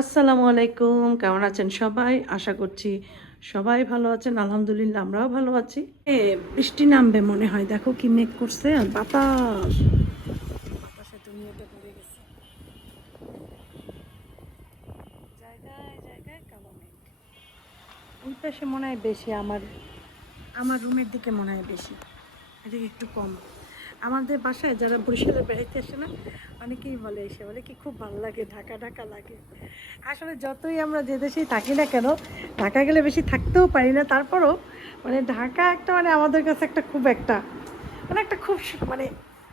আসসালামু আলাইকুম, কেমন আছেন সবাই? আশা করছি সবাই ভালো আছেন। আলহামদুলিল্লাহ আমরাও ভালো আছি। বৃষ্টি নামবে মনে হয়, দেখো কি মেঘ করছে আর বাতাস, বাতাসে দুনিয়াটা ভরে গেছে। জায়গায় জায়গায় কালো মেঘ। ওই পাশে মনে হয় বেশি, আমার আমার রুমের দিকে মনে হয় বেশি, এদিকে একটু কম। আমাদের বাসায় যারা বরিশালে বেড়াইতে আসে না, অনেকেই বলে, এসে বলে কি খুব ভালো লাগে, ঢাকা ঢাকা লাগে। আসলে যতই আমরা যে দেশেই থাকি না কেন, ঢাকা গেলে বেশি থাকতেও পারি না, তারপরও মানে ঢাকা একটা মানে আমাদের কাছে একটা খুব একটা মানে একটা খুব মানে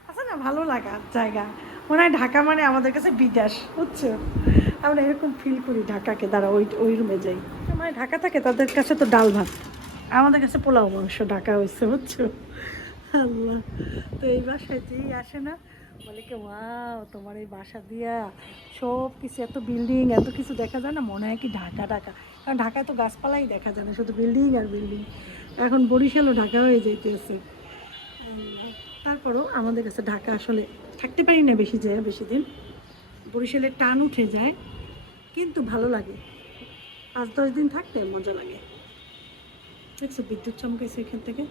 আছে না ভালো লাগার জায়গা। মনে হয় ঢাকা মানে আমাদের কাছে বিদেশ, বুঝছো? আমরা এরকম ফিল করি ঢাকাকে, দ্বারা ওই ওই রুমে যাই। মানে ঢাকা থাকে তাদের কাছে তো ডাল ভাত, আমাদের কাছে পোলাও মাংস ঢাকা হয়েছে, বুঝছো? আল্লাহ। তো এই বাসায় যেই আসে না, বলে কি ওয়াও তোমার এই বাসা দিয়া সব কিছু, এত বিল্ডিং এত কিছু দেখা যায় না, মনে হয় কি ঢাকা ঢাকা। কারণ ঢাকায় তো গাছপালাই দেখা যায় না, শুধু বিল্ডিং আর বিল্ডিং। এখন বরিশালও ঢাকা হয়ে যেতেছে। তারপরও আমাদের কাছে ঢাকা আসলে থাকতে পারি না বেশি, যায় বেশি দিন, বরিশালের টান উঠে যায়, কিন্তু ভালো লাগে। 5-10 দিন থাকতে মজা লাগে। দেখছো বিদ্যুৎ চমকাইছে এখান থেকে,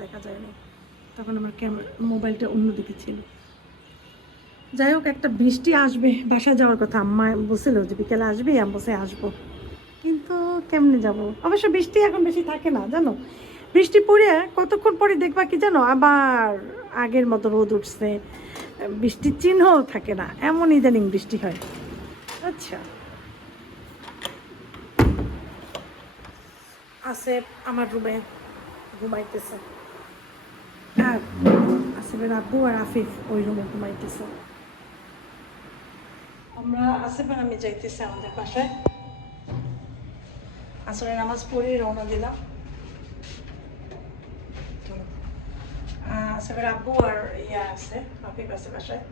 দেখা যায় না, তখন আমার ক্যামেরা মোবাইলটা অন্যদিকে ছিল। যাই হোক, একটা বৃষ্টি আসবে, বাসায় যাওয়ার কথা আম্মা বলছিল যে বিকেলে আসবি, আমি বসে আসবো, কিন্তু কেমনে যাব? অবশ্য বৃষ্টি এখন বেশি থাকে না জানো, বৃষ্টি পড়ে কতক্ষণ পরে দেখবা কি জানো, আবার আগের মতো রোদ উঠছে, বৃষ্টির চিহ্নও থাকে না, এমন ইদানিং বৃষ্টি হয়। আচ্ছা, আছে আমার রুমে ঘুমাইতেছে, আর আসিফের আব্বু আর আফিফ ওই রুমে ঘুমাইতেছে। আমরা আসিফ আর আমি যাইতেছি আমাদের বাসায়, আসলে নামাজ পড়ে রওনা দিলাম। আসিফের আব্বু আর ইয়া আছে, আফিফ আছে বাসায়।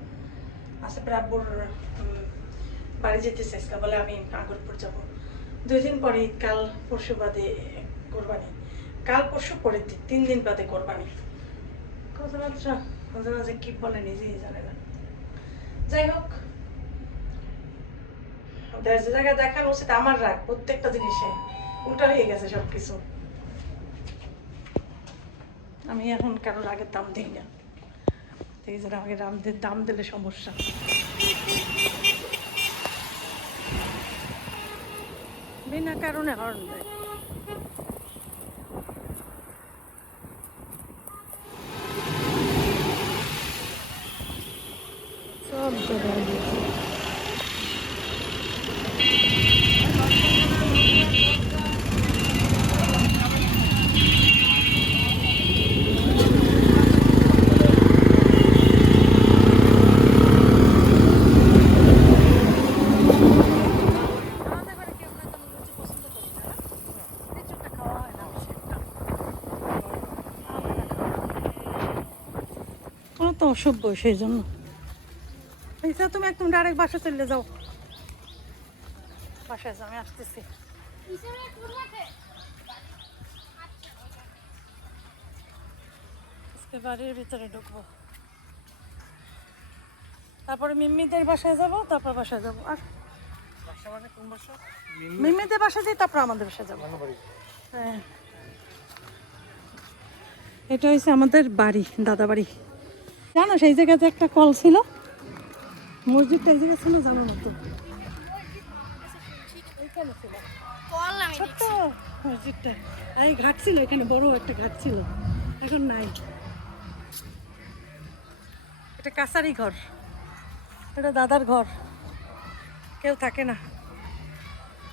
আসিফের আব্বুর বাড়ি যেতে চেষ্টা বলে আমি আগরপুর যাবো 2 দিন পরে, কাল পরশু বাদে কোরবানি, কাল পরশু পরের দিন, 3 দিন বাদে কোরবানি। কথাবার্তা মাঝে মাঝে কি বলে নিজেই জানে না। যাই হোক, যে জায়গায় দেখানো উচিত আমার রাগ, প্রত্যেকটা জিনিসে উল্টা হয়ে গেছে সব কিছু। আমি এখন কারোর রাগের দাম দিই না, এই যে আমাকে দাম দিলে সমস্যা। বিনা কারণে হর্ন দেয়। সব জায়গায় দিয়েছে। ওরা তো অসভ্য, সেই জন্য। তুমি একদম ডাইরেক্ট বাসা চলে যাও, বাসায় যাও, আমি আসতেছি। আজকে বাড়ির ভিতরে ঢুকবো, তারপরে মিম্মিদের বাসায় যাব, তারপর বাসায় যাব। আর মিম্মিদের বাসা দিয়ে তারপর আমাদের বাসায় যাবো। হ্যাঁ, এটা হচ্ছে আমাদের বাড়ি, দাদা বাড়ি। জানো সেই জায়গাতে একটা কল ছিল, মসজিদটা এই জায়গায় ছিল, জানো না তো? এইখানে ছিল ছোট্ট মসজিদটা, আর এই ঘাট ছিল, এখানে বড় একটা ঘাট ছিল, এখন নাই। এটা কাছারি ঘর, এটা দাদার ঘর, কেউ থাকে না।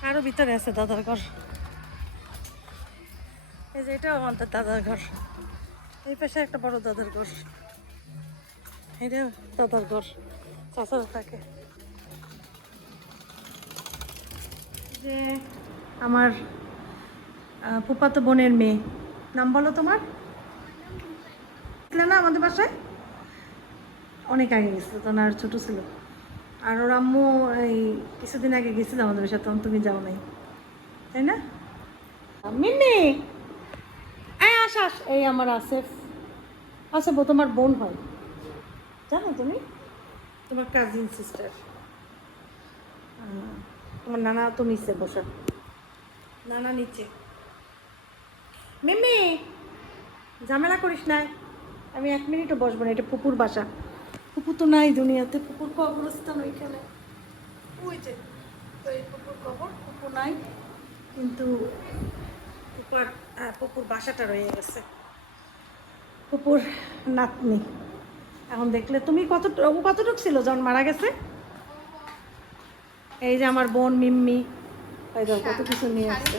আরো ভিতরে আছে দাদার ঘর, এই যে এটাও আমাদের দাদার ঘর। এই পাশে একটা বড় দাদার ঘর, এটা দাদার ঘর, চাচারা থাকে। যে আমার ফুফাতো বোনের মেয়ে, নাম বলো তোমার? না আমাদের বাসায় অনেক আগে গেছিল, তখন আর ছোটো ছিল। আর ওর আম্মু এই কিছুদিন আগে গেছিল আমাদের বাসায়, তখন তুমি যাও নাই, তাই না? মিন্নি আস, এই আমার আসেফ, আসেফ ও তোমার বোন হয়, জানো তুমি, তোমার কাজিন সিস্টার। তোমার নানা তো নিচে বসে, নানা নিচে। মিমি ঝামেলা করিস না, আমি 1 মিনিটও বসবো না, এটা পুকুর বাসা। পুকুর তো নাই দুনিয়াতে, পুকুর কবরস্থান ওইখানে, ওই যে তো এই পুকুর কবর, পুকুর নাই, কিন্তু পুকুর বাসাটা রয়ে গেছে। পুকুর নাতনি এখন দেখলে তুমি কতটুক ছিল যখন মারা গেছে। এই যে আমার বোন মিম্মি, এই দেখো কত কিছু নিয়ে আসছে।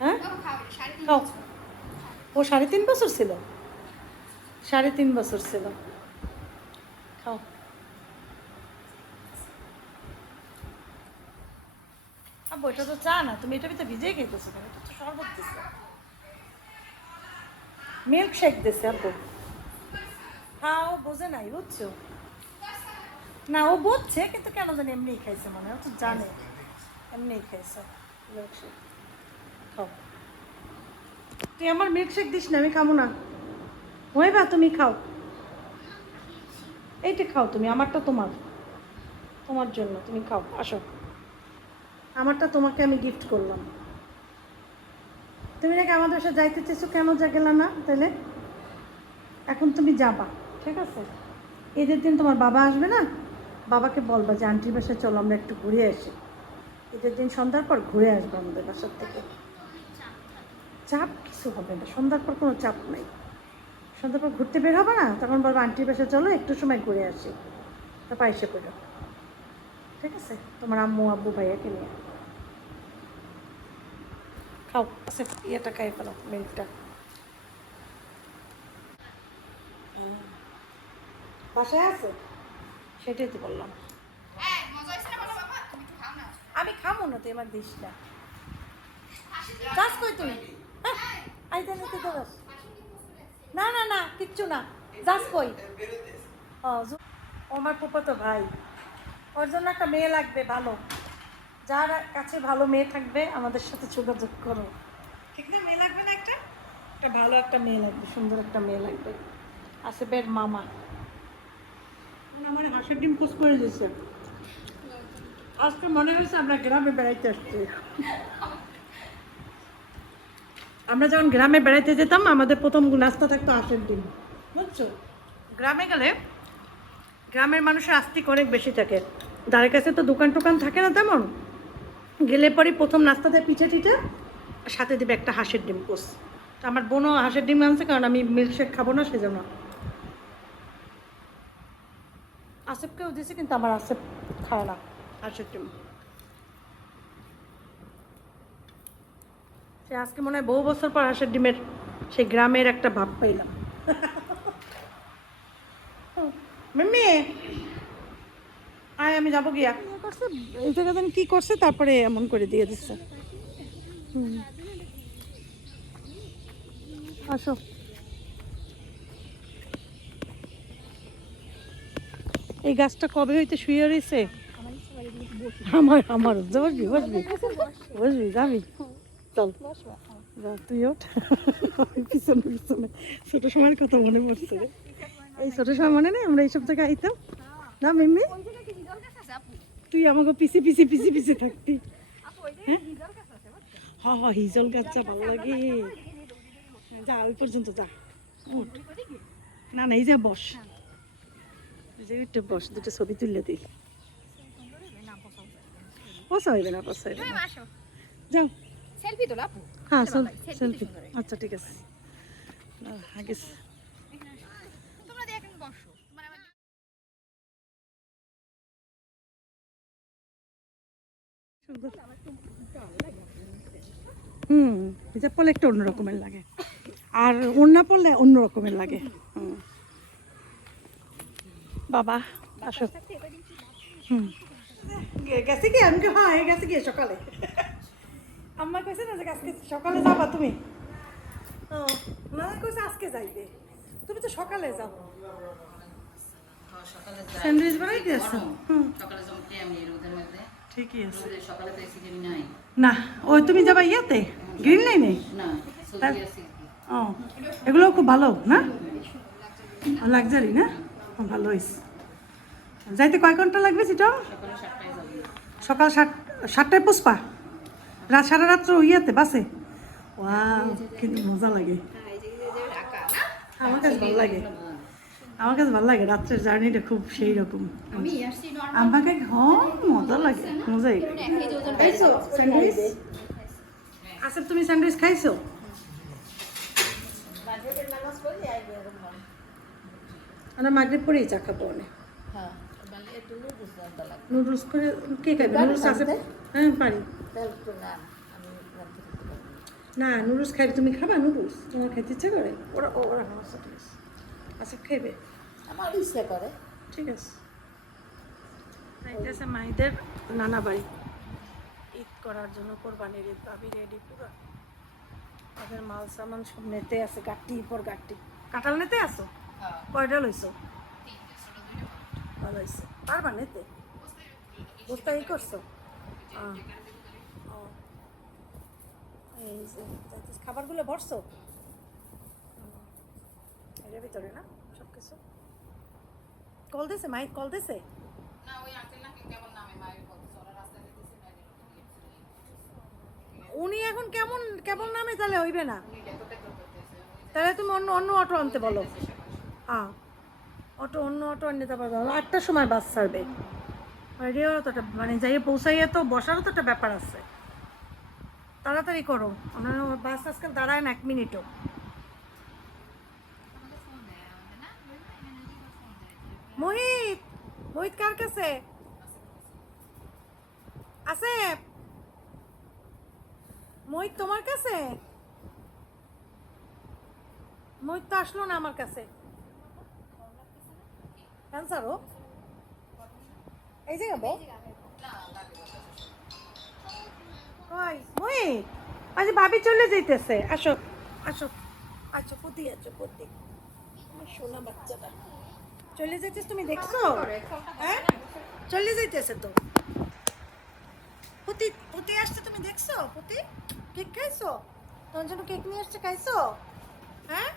হ্যাঁ খাও, ও 3.5 বছর ছিল, 3.5 বছর ছিল। খাও। আব্বু এটা তো চা না, তুমি এটা ভিতরে ভিজেই খেতেছো কেন? এটা তো শরবত দিচ্ছে, মিল্ক শেক দিচ্ছে আব্বু। হ্যাঁ ও বোঝে নাই, বুঝছো না, ও বুঝছে কিন্তু কেন জানি এমনিই খাইছে, মনে হয় ও তো জানে এমনিই খাইছে। মিল্ক শেক খাও। তুই আমার মিল্ক শেক দিস না, আমি খাবো না। ওই বা তুমি খাও, এইটা খাও তুমি, আমারটা তোমার, তোমার জন্য, তুমি খাও। আসো, আমারটা তোমাকে আমি গিফট করলাম। তুমি নাকি আমাদের সাথে যাইতে চেয়েছো, কেন গেলা না তাহলে? এখন তুমি যাবা, ঠিক আছে? ঈদের দিন তোমার বাবা আসবে না, বাবাকে বলবা যে আন্টির বাসায় চলো আমরা একটু ঘুরে আসি। ঈদের দিন সন্ধ্যার পর ঘুরে আসবো আমাদের বাসার থেকে। চাপ কিছু হবে না, সন্ধ্যার পর কোনো চাপ নেই। সন্ধ্যার পর ঘুরতে বের হবে না, তখন বলবো আন্টির বাসায় চলো একটু সময় ঘুরে আসি, তারপর এসে পড়ো, ঠিক আছে? তোমার আম্মু আব্বু ভাইয়াকে নিয়ে খাও। আচ্ছা ইয়েটা খাই ফেলো, মিল্কটা। বাসায় আছে, সেটাই তো বললাম। আমি খাবো না, তুই আমার দিস না। যাস কই তুই? আইতে নিতে দেবাস? না না না, কিচ্ছু না, যাস কই? ও আমার ফুফাতো ভাই, ওর জন্য একটা মেয়ে লাগবে ভালো, যার কাছে ভালো মেয়ে থাকবে আমাদের সাথে যোগাযোগ করো, ঠিক না? মেয়ে লাগবে না একটা, একটা ভালো একটা মেয়ে লাগবে, সুন্দর একটা মেয়ে লাগবে। আসিফের মামা আমার হাঁসের ডিম পোস্ট করে দিয়েছে। আজকে মনে হয়েছে আমরা গ্রামে বেড়াইতে আসছি। আমরা যখন গ্রামে বেড়াইতে যেতাম আমাদের প্রথম নাস্তা থাকতো হাঁসের ডিম, বুঝছো? গ্রামে গেলে গ্রামের মানুষের আস্তিক অনেক বেশি থাকে, ধারে কাছে তো দোকান টোকান থাকে না তেমন, গেলে পরে প্রথম নাস্তা দেয় পিঠে টিঠে, সাথে দেবে একটা হাঁসের ডিম পোস্ট। তো আমার বোনও হাঁসের ডিম আনছে, কারণ আমি মিল্কশেক খাবো না সেজন্য। আসিফকেও দিয়েছে, কিন্তু আমার আসিফ খায় না হাঁসের ডিম। সে আজকে মনে হয় বহু বছর পর হাঁসের ডিমের সেই গ্রামের একটা ভাব পাইলাম। মিম্মি আয়, আমি যাবো গিয়া। এই জায়গা কি করছে, তারপরে এমন করে দিয়ে দিচ্ছে। আসো, এই গাছটা কবে হইতে শুয়ে রয়েছে? আমার বসবি বসবি বসবি, যাবি? চল যা, তুই ওঠ। পিছনে পিছনে ছোট সময়ের কথা মনে পড়ছে রে, এই ছোট সময় মনে নেই আমরা এইসব জায়গায় আইতাম না মিম্মি? তুই আমাকে পিছে পিছে পিছে পিছে থাকতি। হ্যাঁ হ্যাঁ, হিজল গাছটা ভালো লাগে। যা ওই পর্যন্ত যা, উঠ। না না, এই যে বস, যে বস, দুটো ছবি তুললে দিই। পসা হইবে না, পসা হইবে না, যাও। সেলফি তোলা? হ্যাঁ সেলফি, আচ্ছা ঠিক আছে। আগে তোমরা দেখেন বসো, এটা পড়লে একটু অন্য রকমের লাগে, আর ওড়না পড়লে অন্য রকমের লাগে। বাবা আসো। গেছে কি? আমি হ্যাঁ গেছে কি সকালে, আম্মা কইছে না যে আজকে সকালে যাবা তুমি? ও না, কইছে আজকে যাইবে, তুমি তো সকালে যাও। স্যান্ডউইচ বানাই দিয়েছো? ঠিকই আছে। না ওই তুমি যাবা ইয়াতে গ্রিন লাইনে? ও এগুলো খুব ভালো না, লাক্সারি না, ভালো হয়েছে। যাইতে কয় ঘন্টা লাগবে সেটা? সকাল 7টায় পুষ্পা, সারা রাত্র ইয়েতে বাসে। ওয়াও, কিন্তু মজা লাগে। আমার কাছে ভালো লাগে, আমার কাছে ভালো লাগে রাত্রের জার্নিটা খুব সেই রকম। আমাকে মজা লাগে, মজাই লাগে। খাইছো স্যান্ডউইচ? আচ্ছা, তুমি স্যান্ডউইচ খাইছো? আমরা মাগরিব পরেই চা খাবো অনেক। নুডলস করে কে খাবে? নুডলস আছে? হ্যাঁ পারি। না, নুডলস খাইলে তুমি খাবা? নুডলস তোমার খাইতে ইচ্ছা করে? ওরা ওরা আচ্ছা খাইবে, আমার ইচ্ছা করে। ঠিক আছে। আছে মাইদের নানা বাড়ি ঈদ করার জন্য, কোরবানির ঈদ। ভাবি রেডি পুরো, তাদের মাল সামান সব নেতে আছে, গাট্টি পর গাট্টি। কাঁঠাল নেতে আসো? কয়টা লইছো? ভালো হয়েছে, পারবা নেতে? বস্তা ই করছো? এই যে খাবারগুলো ভরছো এর ভিতরে না সব কিছু? কল দিছে মাইক? কল দিছে? উনি এখন কেমন কেমন নামে? তাহলে হইবে না, তাহলে তুমি অন্য অন্য অটো আনতে বলো। অটো, অন্য অটো আনতে পারবে। 8টার সময় বাস ছাড়বে। রেডিওরও তো একটা মানে যাইয়ে পৌঁছাইয়ে তো বসারও তো একটা ব্যাপার আছে। তাড়াতাড়ি করো, আপনার বাস আজকাল দাঁড়ায় না 1 মিনিটও। মোহিত, মোহিত কার কাছে আছে? মোহিত তোমার কাছে? মোহিত তো আসলো না আমার কাছে। ক্যান্সার ও এই যে যাবো কই মোহিত? আজ ভাবি চলে যাইতেছে। আসো আসো আচ্ছা, পুতি আছো পুতি, আমার সোনা বাচ্চাটা চলে যাইতেছে। তুমি দেখছো? হ্যাঁ চলে যাইতেছে তো। পুতি পুতি আসছে, তুমি দেখছো? পুতি কেক খাইছো? তোমার জন্য কেক নিয়ে আসছে, খাইছো? হ্যাঁ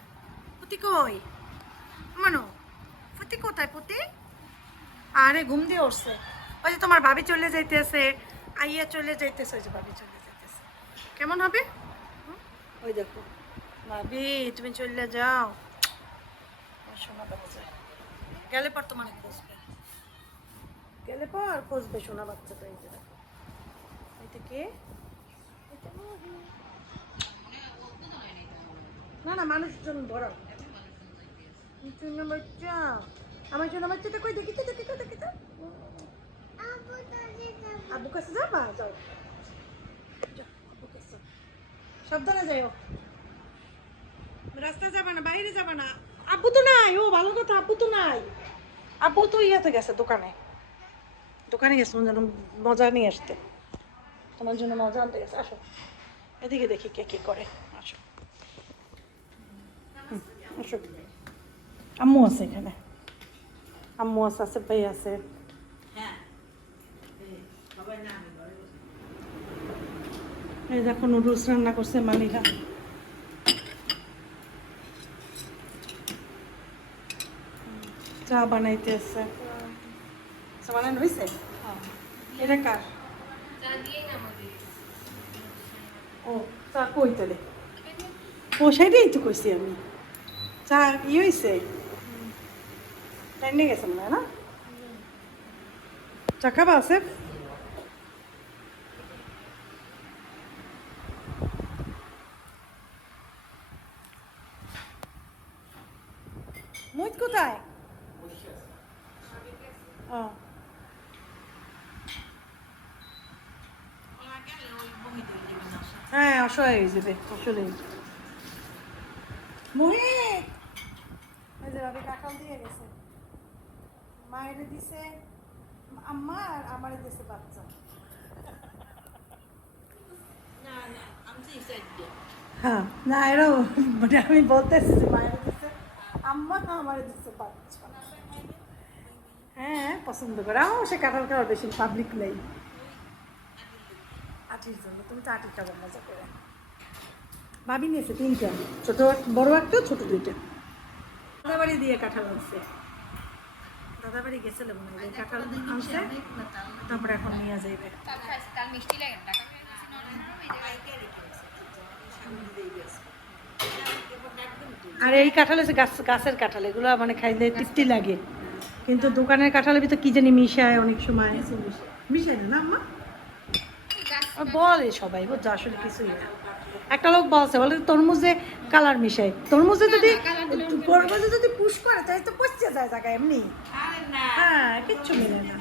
পুতি কই? মানো পুতি কোথায়? পুতি আরে ঘুম দিয়ে উঠছে। ওই যে তোমার ভাবি চলে যাইতেছে, আইয়া চলে যাইতেছে। ওই যে ভাবি চলে যাইতেছে, কেমন হবে? ওই দেখো ভাবি তুমি চলে যাও, সোনা বাচ্চা গেলে পর তোমার খুঁজবে, গেলে পর খুঁজবে সোনা বাচ্চাটা। এই যে দেখো, এটা কে? না না, মানুষজন বড় সোনা বাচ্চা। আমার সোনা বাচ্চাটা কই? দেখি তো দেখি তো দেখি তো। আব্বু কাছে যাবা? যাও আব্বু কাছে, সাবধানে যাইও, রাস্তায় যাবা না, বাইরে যাবা না। আব্বু তো নাই। ও ভালো কথা, আব্বু তো নাই। আব্বু তো ইয়াতে গেছে, দোকানে দোকানে গেছে যেন মজা নিয়ে আসতে, তোমার জন্য মজা আনতে গেছে। আসো এদিকে দেখি কে কি করে। আসো আসো, আম্মু আছে এখানে, আম্মু আছে, আসিফ ভাই আছে। এই দেখো নুডলস রান্না করছে মালিহা। চা বানাইতে আছে। চা বানানো হয়েছে? এটা কার? ও চা কই তাহলে? ও সেটাই তো কইছি আমি, চা ই হয়েছে, টাইম গেছে মনে হয় না? চা খাবা আছে? মুইত কোথায়? ও হ্যাঁ, অসহায় হয়ে যাবে আসলে। মোহিত ওই যে ভাবি কাঁঠাল দিয়ে গেছে, মায়ের দিছে আম্মা আর আমারে দিছে বাচ্চা। হ্যাঁ না, এরাও মানে আমি বলতেছি যে মায়ের দিছে আম্মা, আমারে দিছে বাচ্চা। হ্যাঁ পছন্দ করে, সে কাঁঠাল খাওয়ার বেশি পাবলিক নেই। আটির জন্য তুমি তো আটির খাবার মজা করে। ভাবি নিয়েছে 3টা, ছোট বড় একটা, ছোট 2টা। দাদা বাড়ি দিয়ে কাঁঠাল আনছে, দাদা দাদা বাড়ি গেছিল মনে হয় কাঁঠাল আনছে তারপরে এখন নিয়ে যাইবে আর এই কাঁঠাল হচ্ছে গাছের কাঁঠাল এগুলো মানে খাইলে তৃপ্তি লাগে কিন্তু দোকানের কাঁঠালের ভিতর কি জানি মিশায় অনেক সময় মিশায় না আম্মা বলে সবাই বুঝছো আসলে কিছুই না একটা লোক বলছে বলে তরমুজে কালার মিশায় তরমুজে যদি পুশ করে তাই তো পচে যায় জায়গায় এমনি হ্যাঁ কিচ্ছু মিলে না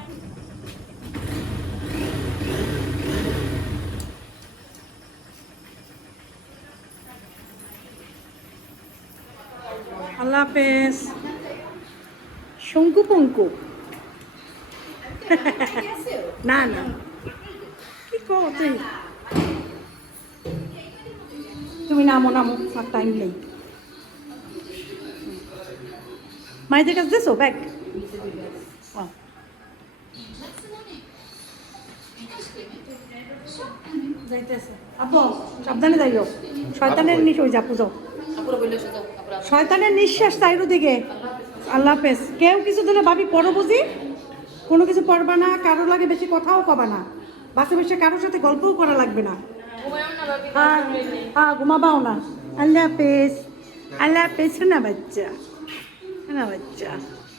আল্লাহ হাফেজ শঙ্কু পঙ্কু না না কি কো তুমি নামো আর টাইম নেই মাইদের কাছে দিছো ব্যাগ যাইতেছে আপু সাবধানে যাইও শয়তানের ওই যা পুজো শয়তানের নিঃশ্বাস চাইরো দিকে আল্লাহ হাফেজ কেউ কিছু দিলে ভাবি পড়ো বুঝি কোনো কিছু পড়বা না কারো লাগে বেশি কথাও কবা না বাসে বসে কারোর সাথে গল্পও করা লাগবে না হ্যাঁ ঘুমাবাও না আল্লাহ হাফেজ না বাচ্চা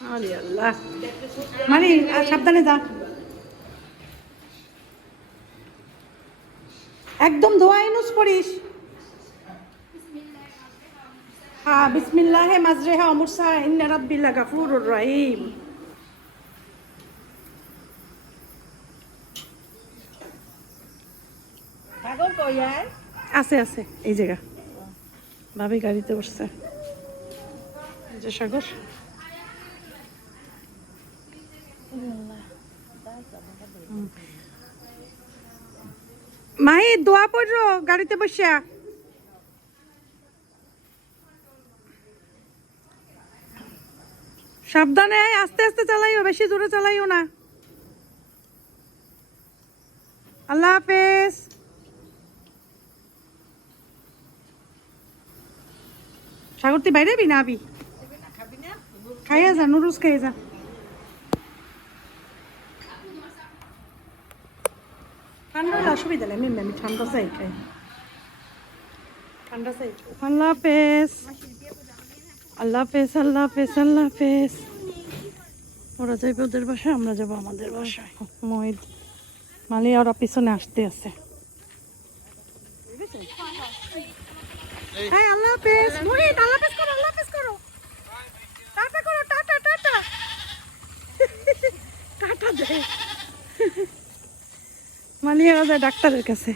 আরে আল্লাহ মানে সাবধানে যা একদম দোয়া ইউনুস পড়িস হ্যাঁ বিসমিল্লাহে মাজরেহা মুরসা ইন্না রাব্বি লাগাফুরুর রহিম আছে এই জায়গা ভাবি গাড়িতে বসছে যে সাগর মাহি দোয়া পড়ো গাড়িতে বসিয়া সাবধানে আস্তে আস্তে চালাইও বেশি জোরে চালাইও না আল্লাহ হাফেজ সাগর তুই বাইরে বি না আবি খাইয়া যা নুডলস খাইয়া যা ঠান্ডা হলে অসুবিধা নেই আমি ঠান্ডা চাই খাই আল্লাহ হাফেজ ওরা যাইবে ওদের বাসায় আমরা যাবো আমাদের বাসায় মহিদ মালি ওরা পিছনে আসতে আছে হ্যাঁ আল্লাহ হাফেজ মহিদ আল্লাহ হাফেজ করো টাটা করো টাটা দে মালি ওরা যায় ডাক্তারের কাছে